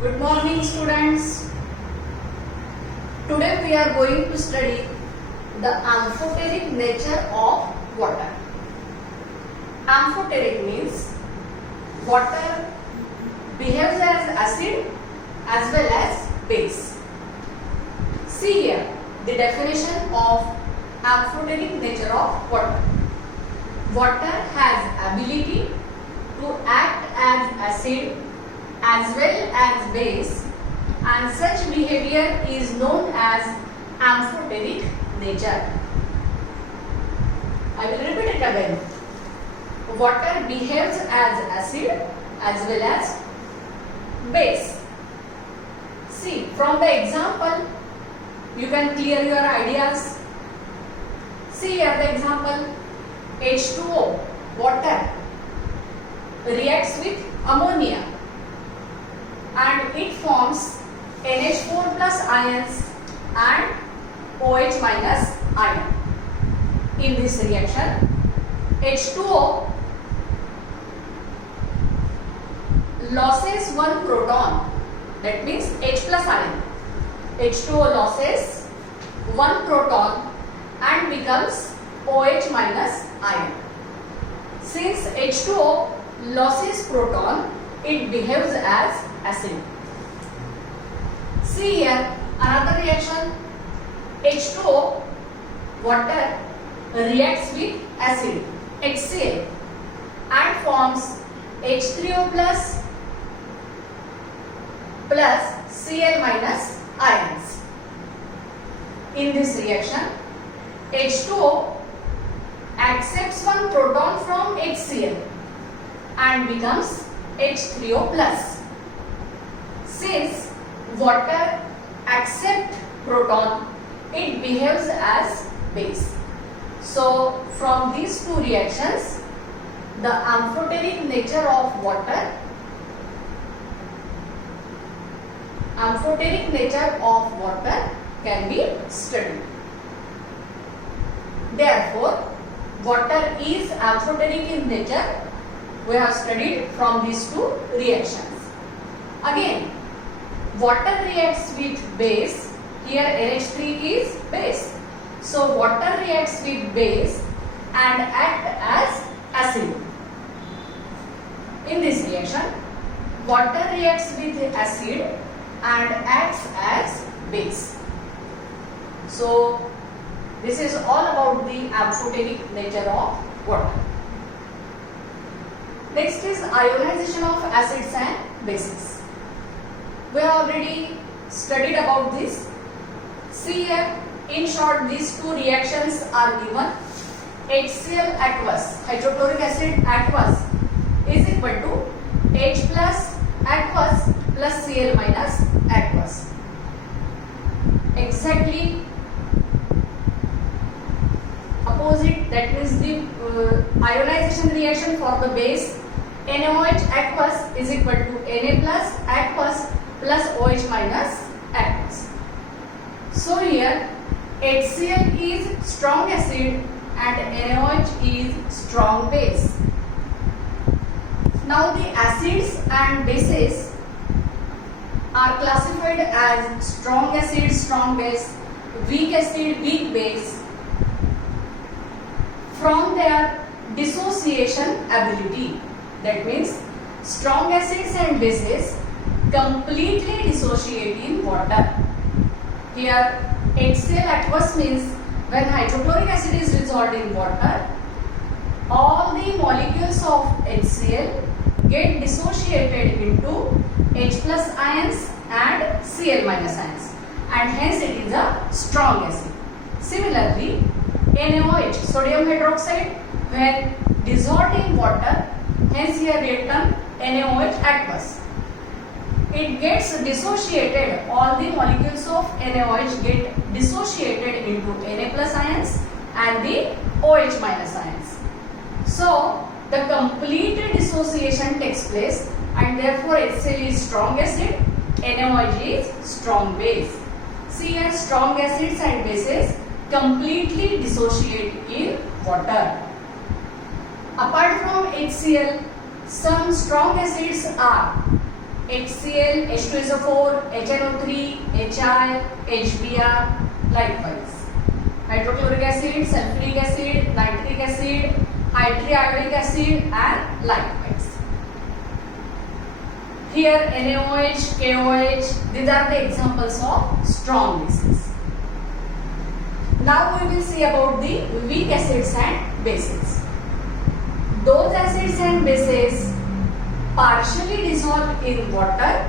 Good morning, students. Today we are going to study the amphoteric nature of water. Amphoteric means water behaves as acid as well as base. See here the definition of amphoteric nature of water. Water has ability to act as acid as well as base, and such behavior is known as amphoteric nature. I will repeat it again. Water behaves as acid as well as base. See, from the example, you can clear your ideas. See here the example. H2O, water, reacts with ammonia and it forms NH4 plus ions and OH minus ion. In this reaction, H2O loses one proton, that means H plus ion. H2O loses one proton and becomes OH minus ion. Since H2O loses proton, it behaves as acid. See here another reaction. H2O, water, reacts with acid, HCl, and forms H3O plus Cl minus ions. In this reaction, H2O accepts one proton from HCl and becomes H3O plus. Since water accepts proton, it behaves as base. So from these two reactions, the amphoteric nature of water can be studied. Therefore, water is amphoteric in nature. We have studied from these two reactions. Again, water reacts with base. Here NH3 is base. So water reacts with base and act as acid. In this reaction, water reacts with acid and acts as base. So this is all about the amphoteric nature of water. Next is ionization of acids and bases. We have already studied about this. See here, in short, these two reactions are given. HCl aqueous, hydrochloric acid aqueous, is equal to H plus aqueous plus Cl minus aqueous. Exactly opposite, that means the ionization reaction for the base NaOH aqueous is equal to Na plus aqueous plus OH minus aqueous. So here HCl is strong acid and NaOH is strong base. Now the acids and bases are classified as strong acid, strong base, weak acid, weak base from their dissociation ability. That means strong acids and bases completely dissociate in water. Here HCl aqueous means when hydrochloric acid is dissolved in water, all the molecules of HCl get dissociated into H plus ions and Cl minus ions, and hence it is a strong acid. Similarly, NaOH, sodium hydroxide, when dissolved in water, hence here written NaOH aqueous, it gets dissociated, all the molecules of NaOH get dissociated into Na plus ions and the OH minus ions. So the complete dissociation takes place and therefore HCl is strong acid, NaOH is strong base. See here, strong acids and bases completely dissociate in water. Apart from HCl, some strong acids are HCl, H2SO4, HNO3, HI, HBr, likewise. Hydrochloric acid, sulfuric acid, nitric acid, hydriodic acid, and likewise. Here NaOH, KOH, these are the examples of strong bases. Now we will see about the weak acids and bases. Those acids and bases partially dissolved in water,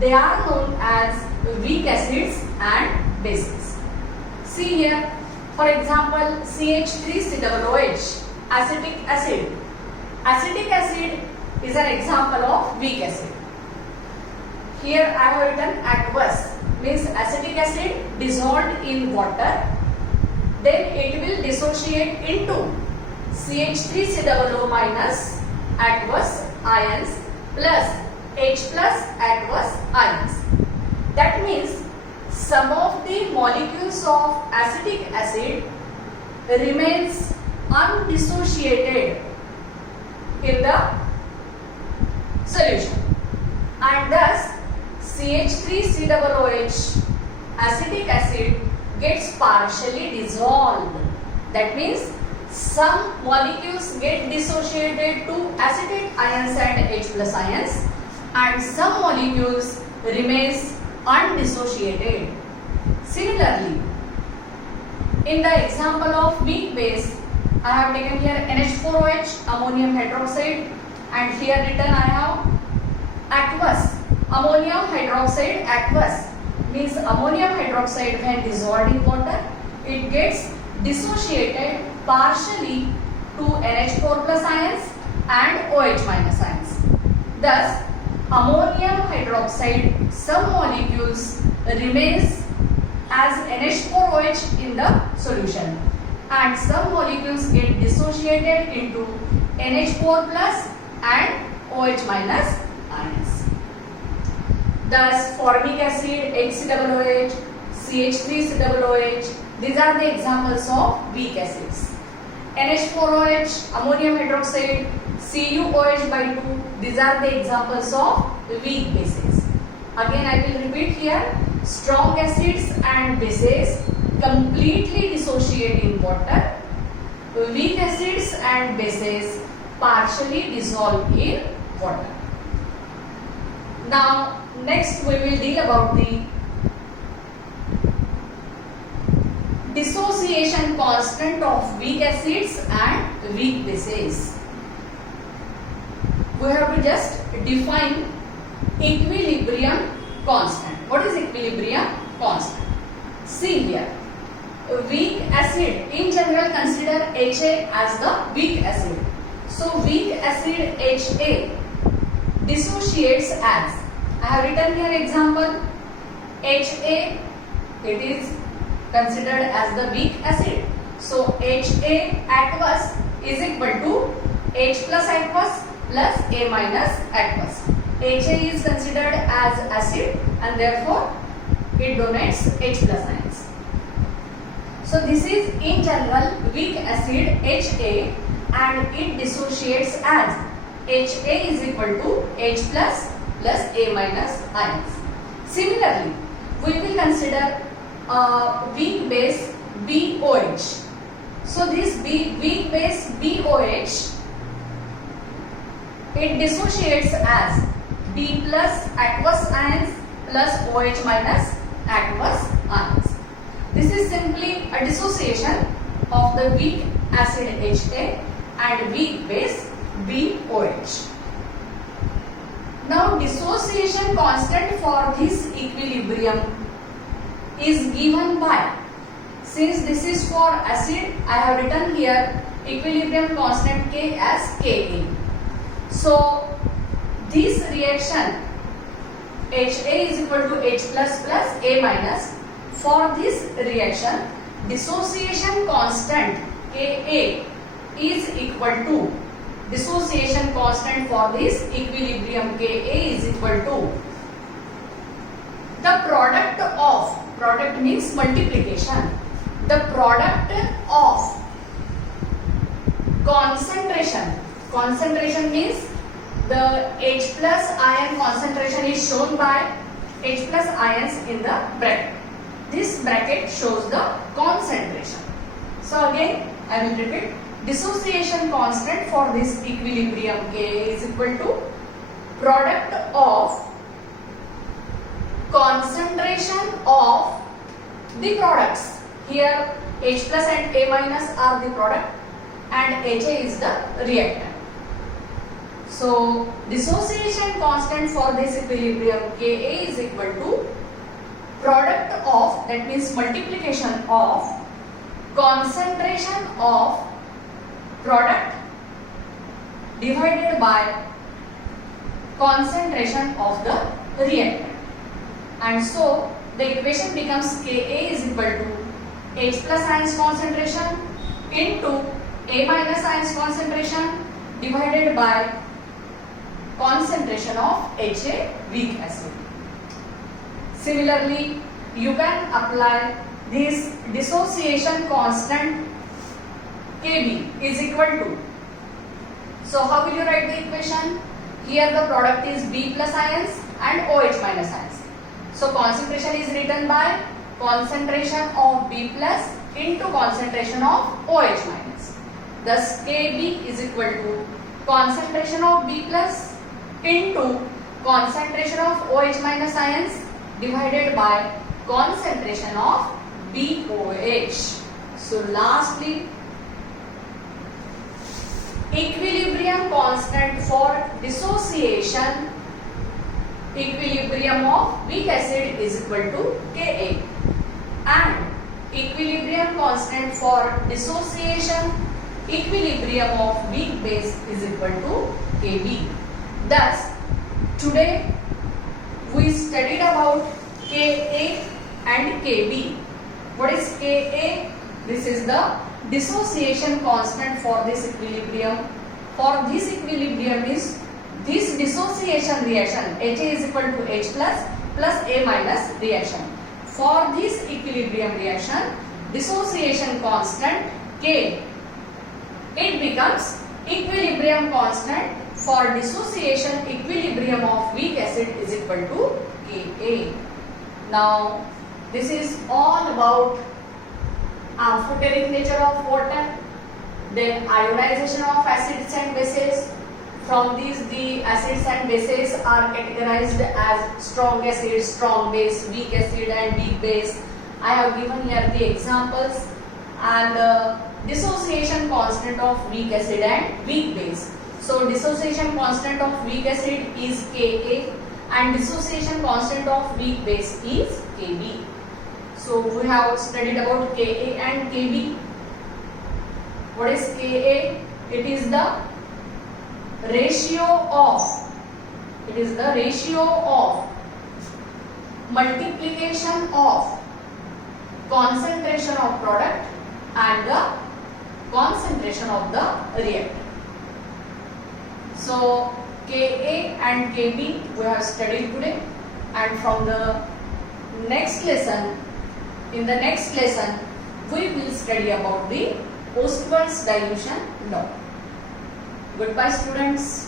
they are known as weak acids and bases. See here, for example, CH3COOH, acetic acid. Acetic acid is an example of weak acid. Here I have written aqueous, means acetic acid dissolved in water, then it will dissociate into CH3COO minus aqueous ions plus H plus aqueous ions. That means some of the molecules of acetic acid remains undissociated in the solution, and thus CH3COOH acetic acid gets partially dissolved. That means some molecules get dissociated to acetate ions and H plus ions, and some molecules remains undissociated. Similarly, in the example of weak base, I have taken here NH4OH, ammonium hydroxide, and here written I have aqueous, ammonium hydroxide aqueous, means ammonium hydroxide when dissolved in water, it gets dissociated partially to NH4 plus ions and OH minus ions. Thus, ammonium hydroxide, some molecules remains as NH4OH in the solution, and some molecules get dissociated into NH4 plus and OH minus ions. Thus, formic acid, HCOOH, CH3COOH, these are the examples of weak acids. NH4OH, ammonium hydroxide, CuOH by 2, these are the examples of weak bases. Again, I will repeat here, strong acids and bases completely dissociate in water. Weak acids and bases partially dissolve in water. Now, next we will deal about the dissociation constant of weak acids and weak bases. We have to just define equilibrium constant. What is equilibrium constant? See here, weak acid, in general consider HA as the weak acid. So weak acid HA dissociates as, I have written here example, HA, it is considered as the weak acid. So HA aqueous is equal to H plus aqueous plus A minus aqueous. HA is considered as acid and therefore it donates H plus ions. So this is in general weak acid HA, and it dissociates as HA is equal to H plus A minus ions. Similarly, we will consider weak base BOH. So this weak base BOH, it dissociates as B plus aqueous ions plus OH minus aqueous ions. This is simply a dissociation of the weak acid HA and weak base BOH. Now, dissociation constant for this equilibrium is given by, since this is for acid, I have written here equilibrium constant K as Ka. So, this reaction HA is equal to H plus plus A minus. For this reaction, dissociation constant Ka is equal to, dissociation constant for this equilibrium Ka is equal to the product means multiplication, the product of concentration means the H plus ion concentration is shown by H plus ions in the bracket. This bracket shows the concentration. So again I will repeat, dissociation constant for this equilibrium Ka is equal to product of concentration of the products. Here H plus and A minus are the product and HA is the reactant. So dissociation constant for this equilibrium Ka is equal to product of, that means multiplication of concentration of product divided by concentration of the reactant. And so the equation becomes Ka is equal to H plus ions concentration into A minus ions concentration divided by concentration of HA weak acid. Similarly, you can apply this dissociation constant Kb is equal to. So how will you write the equation? Here the product is B plus ions and OH minus ions. So concentration is written by concentration of B plus into concentration of OH minus. Thus Kb is equal to concentration of B plus into concentration of OH minus ions divided by concentration of BOH. So lastly, equilibrium constant for dissociation equilibrium of weak acid is equal to Ka, and equilibrium constant for dissociation equilibrium of weak base is equal to Kb. Thus, today we studied about Ka and Kb. What is Ka? This is the dissociation constant for this equilibrium. For this equilibrium is this dissociation reaction Ha is equal to H plus A minus reaction. For this equilibrium reaction, dissociation constant K, it becomes equilibrium constant for dissociation equilibrium of weak acid is equal to Ka. Now this is all about amphoteric nature of water, then ionization of acids and bases. From these, the acids and bases are categorized as strong acid, strong base, weak acid and weak base. I have given here the examples, and the dissociation constant of weak acid and weak base. So dissociation constant of weak acid is Ka and dissociation constant of weak base is Kb. So we have studied about Ka and Kb. What is Ka? It is the ratio of multiplication of concentration of product and the concentration of the reactant. So Ka and Kb we have studied today, and from the next lesson, in the next lesson we will study about the Ostwald's dilution law. Goodbye students.